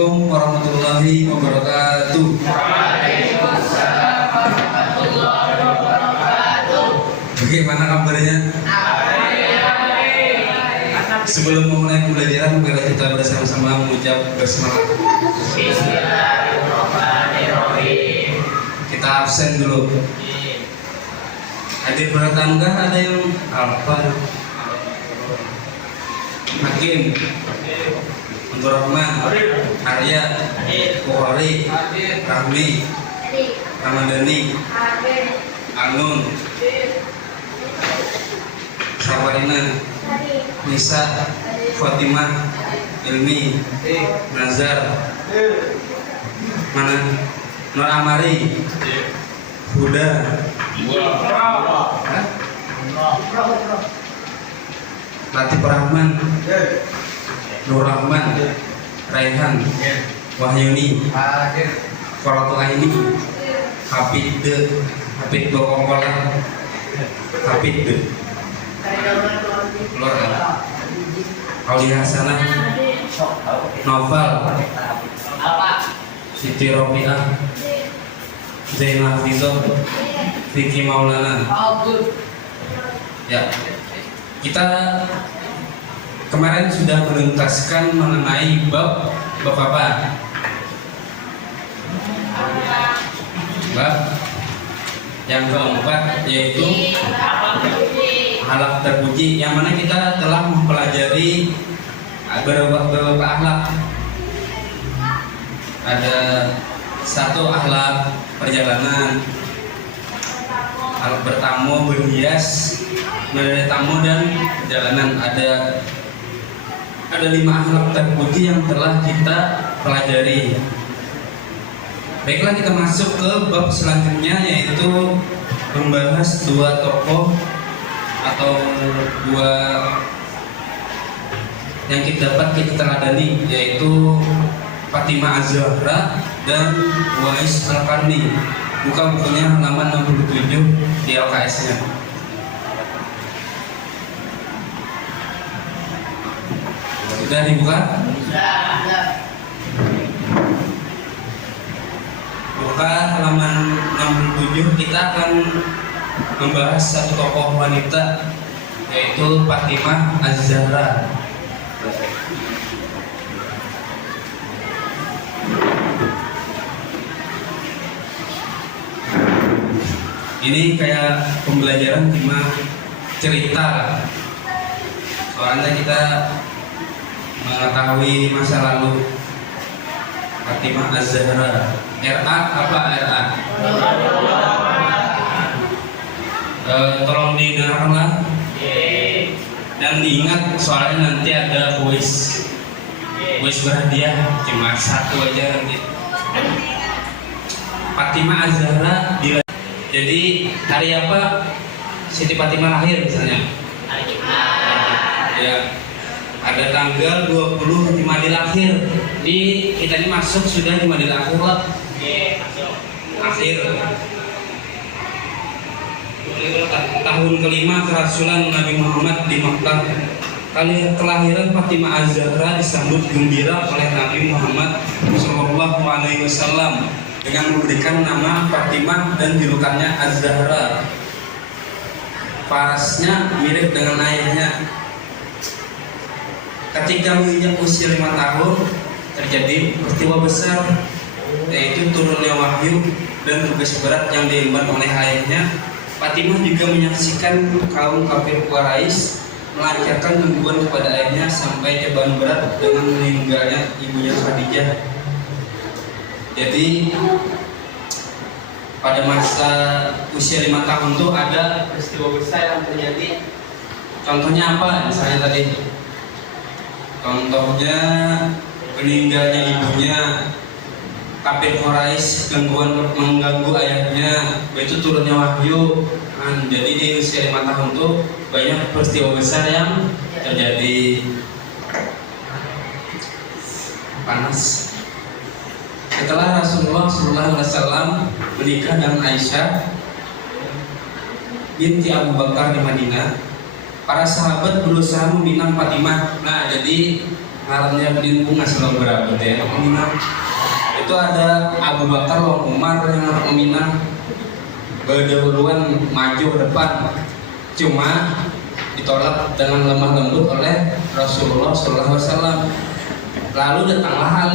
Assalamualaikum warahmatullahi wabarakatuh. Waalaikumsalam warahmatullahi wabarakatuh. Bagaimana kabarnya? Sebelum memulai pembelajaran, mari kita bersama-sama mengucap basmalah. Bismillahirrahmanirrahim. Kita absen dulu. Hadir bertangga ada yang apa? Hakim, Abdurrahman, Arya, Bukhari, Rahmi, Ramadhani, Anun, Sawarina, Nisa, Fatimah, Ilmi, Nazar, mana? Nur Amari, Huda, Latif Rahman, Nur Rahman, Raihan, Wahyuni, Faratu Aini, Hafid Bokongkola, Hafid Lor, Aulia Hasanah, Noval, Siti Robiah, Zainal Hafizah, Vicky Maulana. Ya, kita kemarin sudah menuntaskan mengenai bab apa? Bab yang keempat, yaitu akhlak terpuji, yang mana kita telah mempelajari beberapa akhlak. Ada satu akhlak perjalanan, akhlak bertamu, berhias, melayani tamu dan perjalanan. Ada 5 akhlak terpuji yang telah kita pelajari. Baiklah, kita masuk ke bab selanjutnya, yaitu membahas 2 tokoh atau 2 yang kita dapat kita teladani, yaitu Fatimah Az-Zahra dan Uwais Al-Qarni. Buka bukunya halaman 67 di LKS-nya. Sudah dibuka? Buka halaman 67. Kita akan membahas satu tokoh wanita, yaitu Fatimah Az-Zahra. Ini kayak pembelajaran cuma cerita, soalnya kita mengetahui masa lalu Fatimah Az-Zahra. RA apa RA? Tolong didengarkanlah dan diingat, soalnya nanti ada kuis berhadiah, cuma 1 aja nanti. Fatimah Az-Zahra jadi hari apa Siti Fatimah lahir misalnya? Hari Jumat. Ya, ada tanggal 20 Jumadil Akhir. Kita ini masuk sudah Jumadil Akhir lah. Masuk. Akhir. Tahun kelima kerasulan Nabi Muhammad di Makkah. Kelahiran Fatimah Az-Zahra disambut gembira oleh Nabi Muhammad SAW dengan memberikan nama Fatimah dan julukannya Az-Zahra. Parasnya mirip dengan ayahnya. Ketika menginjak usia 5 tahun, terjadi peristiwa besar, yaitu turunnya wahyu dan tugas berat yang diemban oleh ayahnya. Fatimah juga menyaksikan kaum kafir Quraisy melancarkan gangguan kepada ayahnya sampai cobaan berat dengan meninggalnya ibunya Khadijah. Jadi pada masa usia 5 tahun itu ada peristiwa besar yang terjadi. Contohnya apa? Misalnya tadi, contohnya meninggalnya ibunya, kafir Quraisy mengganggu ayahnya, itu turunnya wahyu. Jadi di usia 5 tahun itu banyak peristiwa besar yang terjadi. Panas. Setelah Rasulullah SAW menikah dengan Aisyah binti Abu Bakar di Madinah, para sahabat berusaha meminang Fatimah. Nah, jadi ngarannya Bin Bunga selalu berapa ya Aminah. Itu ada Abu Bakar lawan Umar yang Aminah berdahuluan maju ke depan, cuma ditolak dengan lemah lembut oleh Rasulullah SAW. Lalu datanglah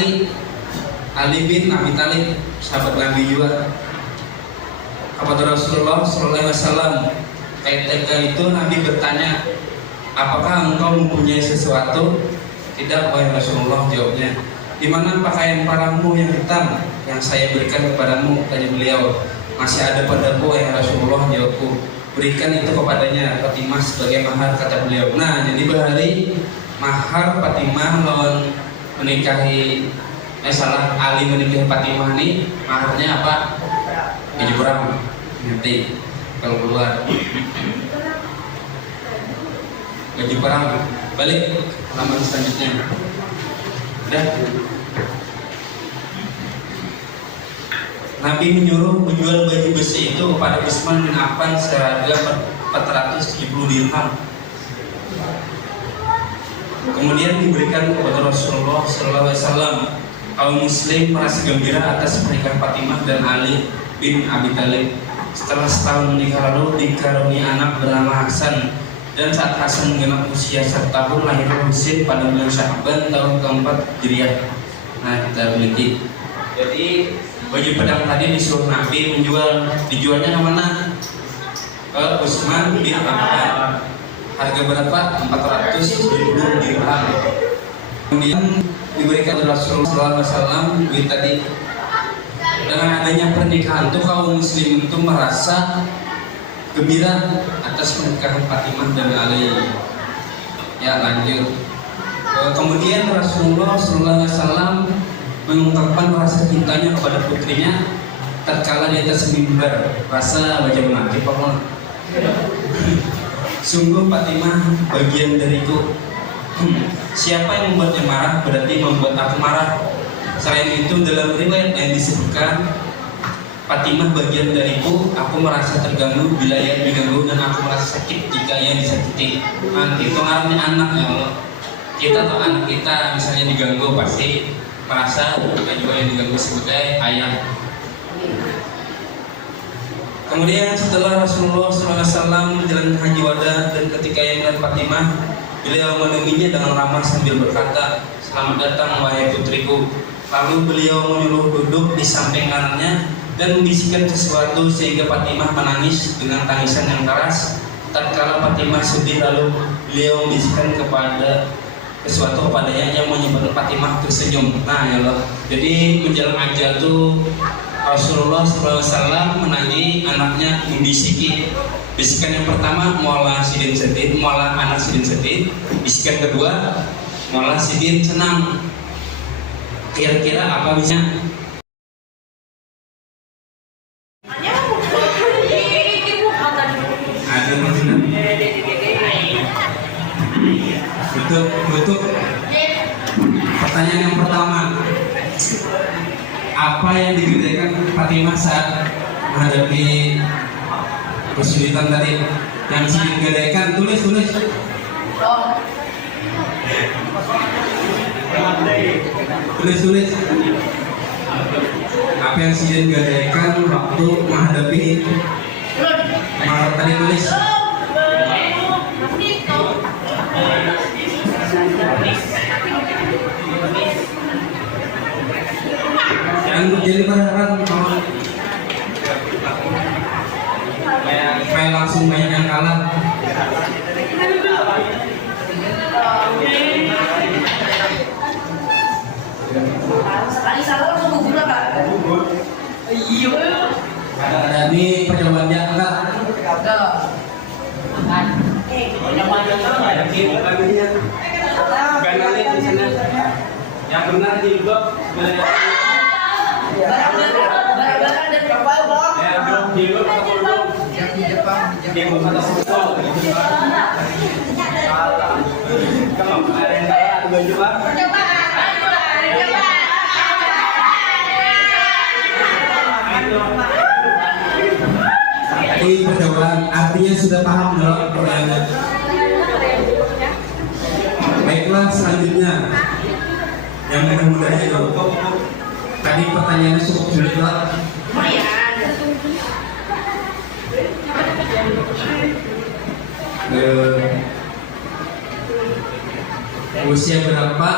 Ali bin Abi Thalib, sahabat Nabi juga. Kepada Rasulullah SAW, ketika itu Nabi bertanya, apakah engkau mempunyai sesuatu? Tidak, wahai Rasulullah, jawabnya. Di mana pakaian paramu yang hitam yang saya berikan kepadamu? Tanya beliau. Masih ada padaku, wahai Rasulullah, jawabku. Berikan itu kepadanya, Fatimah sebagai mahar, kata beliau. Nah, jadi berhari mahar Fatimah lawan menikahi Ali menikahi Fatimah ini maharnya apa? Baju perang. Nanti kalau keluar baju perang. Balik halaman selanjutnya. Udah. Nabi menyuruh menjual baju besi itu kepada Utsman bin Affan seharga 470 dirham. Kemudian diberikan kepada Rasulullah SAW. Kaum muslim merasa gembira atas pernikahan Fatimah dan Ali bin Abi Thalib. Setelah setahun menikah lalu dikaruniai anak bernama Hasan, dan saat Hasan menggenap usia 1 tahun lahirlah Husain pada bulan Sya'ban tahun keempat Hijriah. Nah, kita miliki. Jadi baju pedang tadi disuruh Nabi dijualnya ke mana? Ke Utsman bin Affan. Harga berapa? 470 dirham. Kemudian diberikan Rasulullah SAW duit tadi. Dengan adanya pernikahan itu kaum muslim itu merasa gembira atas pernikahan Fatimah dan Ali. Ya, lanjut. Kemudian Rasulullah SAW mengungkapkan rasa cintanya kepada putrinya tatkala di atas mimbar. Rasa baca menanti pokoknya. Sungguh Fatimah bagian dariku. Siapa yang membuatnya marah berarti membuat aku marah. Selain itu dalam riwayat yang disebutkan Fatimah bagian dariku, aku merasa terganggu bila ia diganggu dan aku merasa sakit jika ia disakiti. Nanti itu artinya anak ya Allah. Kita atau anak kita misalnya diganggu pasti merasa juga yang diganggu sebagai ayah. Kemudian setelah Rasulullah SAW menjalani haji wada dan ketika ia melihat Fatimah, beliau menemuinya dengan ramah sambil berkata, selamat datang wahai putriku. Lalu beliau menyuruh duduk di samping kanannya dan membisikkan sesuatu sehingga Fatimah menangis dengan tangisan yang keras. Tatkala Fatimah sedih lalu beliau membisikkan sesuatu kepadanya yang menyebabkan Fatimah tersenyum. Nah ya Allah, jadi menjelang ajal tuh Rasulullah SAW menangi anaknya membisiki. Bisikan yang pertama mualah sidin sedih, mualah anak sidin sedih. Bisikan kedua mualah sidin senang. Kira-kira apa bisa? Ada maksudnya? Betul. Pertanyaan yang pertama, apa yang digedekan Fatimah saat menghadapi kesulitan tadi? Yang digedekan tulis. Tulis. Apa yang sidin gadaikan waktu menghadapi marah tadi? Tulis. Yang jadi penasaran supaya langsung banyak yang kalah. Ada ini percobaannya enggak? Yang benar di blog percobaan artinya sudah paham dong pertanyaannya. Baiklah selanjutnya yang mudah-mudah aja dong. Tadi pertanyaannya cukup sulit Pak. Usia berapa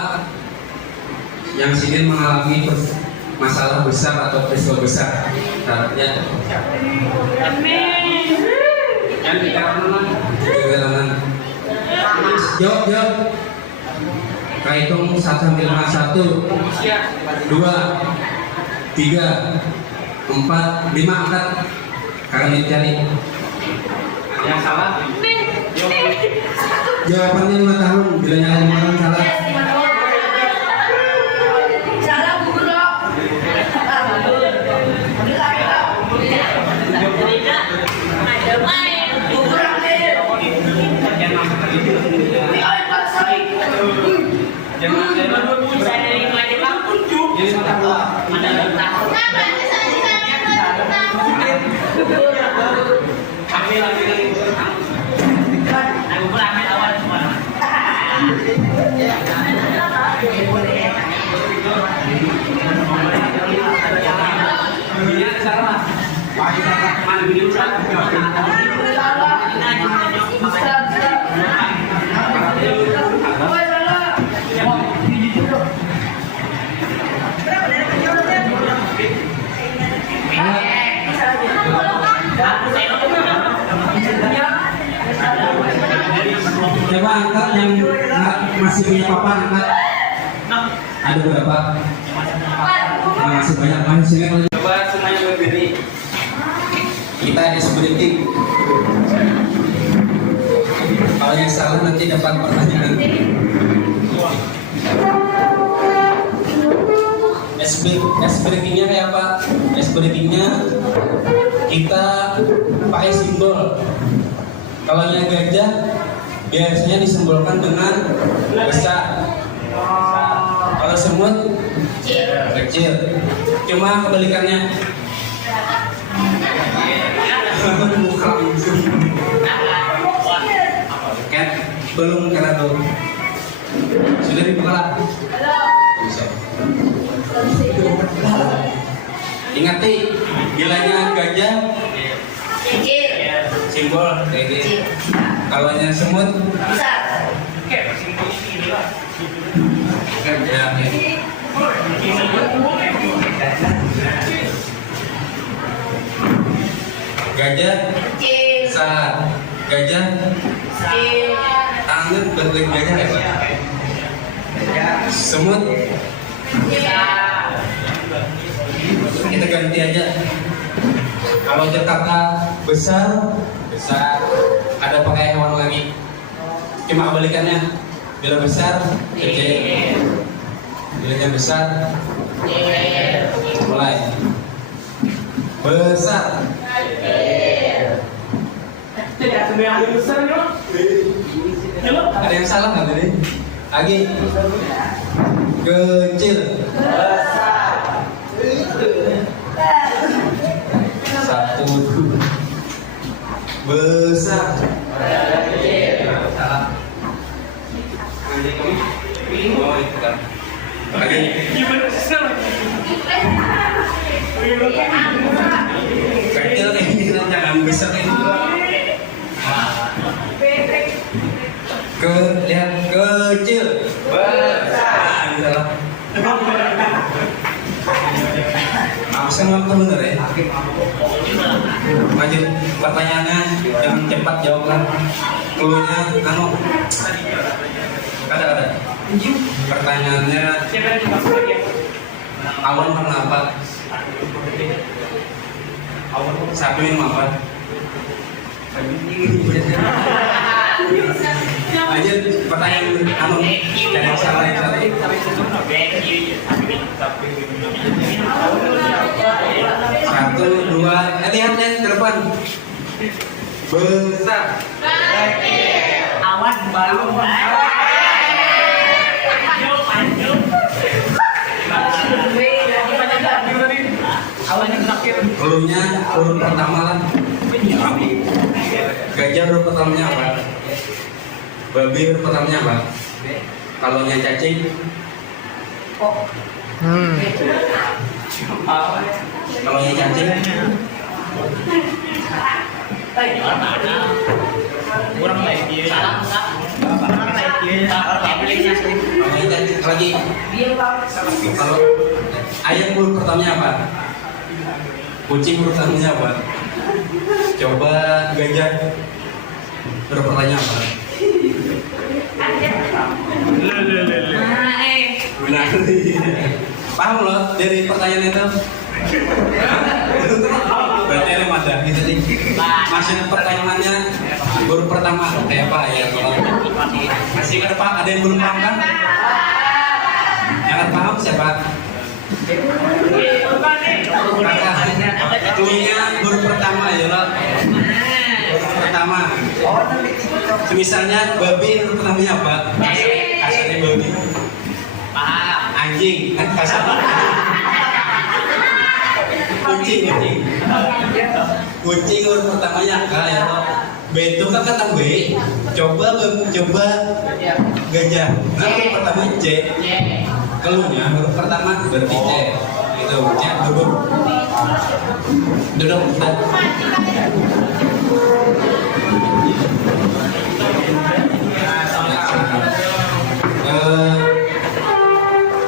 yang Sidin mengalami masalah besar atau peristiwa besar? Artinya yang kegeranan. Jawab. Kita hitung 1 sampai 5. 1, 2, 3, 4, 5 angkat. Kalian dicari. Yang salah? Jawabannya 5 tahun. Bila yang 5 tahun salah. Coba angkat yang masih punya papan, angkat. Ada berapa? Masih banyak masih. Coba semuanya berdiri. Kita ada sebentar. Kalau yang salah nanti dapat pertanyaan. S breakingnya kayak apa? S breakingnya kita pakai simbol. Kalau yang gajah biasanya disimbolkan dengan besar. Kalau semut kecil. Cuma kebalikannya. Cat belum karena tuh sudah dibuka. Bisa. Ingat nih, bilangnya gajah simbol kayak kalau yang semut besar. Gajah besar, gajah tangan berbentuk gajah ya Pak. Semut kita ganti aja. Kalau Jakarta besar, ada pakai hewan lagi. Cuma kebalikannya. Bila besar, kecil. Bila yang besar, mulai. Besar. Ada yang salah nggak tadi? Lagi. Kecil. Satu, besar. Salah. Oh itu kan. Lagi. Kecil kayak gini, jangan besar kayak gitu. Lihat kecil. Besar. Salah. Saya ngomong bener ya. Lanjut pertanyaannya, yang cepat jawablah. Cluenya, ada. Pertanyaannya, awan warna apa? Sapi minum apa? Lanjut pertanyaan dari salah yang tadi. Satu, dua, lihat ke depan. Besar. Awan balon. Hurufnya huruf pertama lah. Gajah huruf pertamanya apa? Babi huruf pertamanya apa? Kalau yang cacing Kalau yang cantik Kurang lagi. Kurang lagi. lagi. Kalau ayam huruf pertamanya apa? Kucing huruf pertamanya apa? Coba gajah huruf pertamanya apa? Benar. Paham loh dari pertanyaan itu? Berarti ada mada. Maksud pertanyaannya huruf pertama kayak apa ya? Masih ke depan ada yang belum paham kan? Yang paham siapa? Cluenya huruf pertama ya loh. Huruf pertama. Misalnya babi huruf pertamanya apa? Kasarnya babi. Anjing kan kasar. Kucing huruf pertamanya K ya loh. B itu kan kata B. Coba gajah. Nah huruf pertama C. Keluarnya huruf pertama berarti C. Itu C duduk.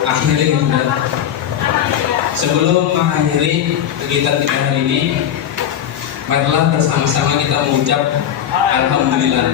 Akhirnya kita sebelum mengakhiri kegiatan kita hari ini, marilah bersama-sama kita mengucap Alhamdulillah.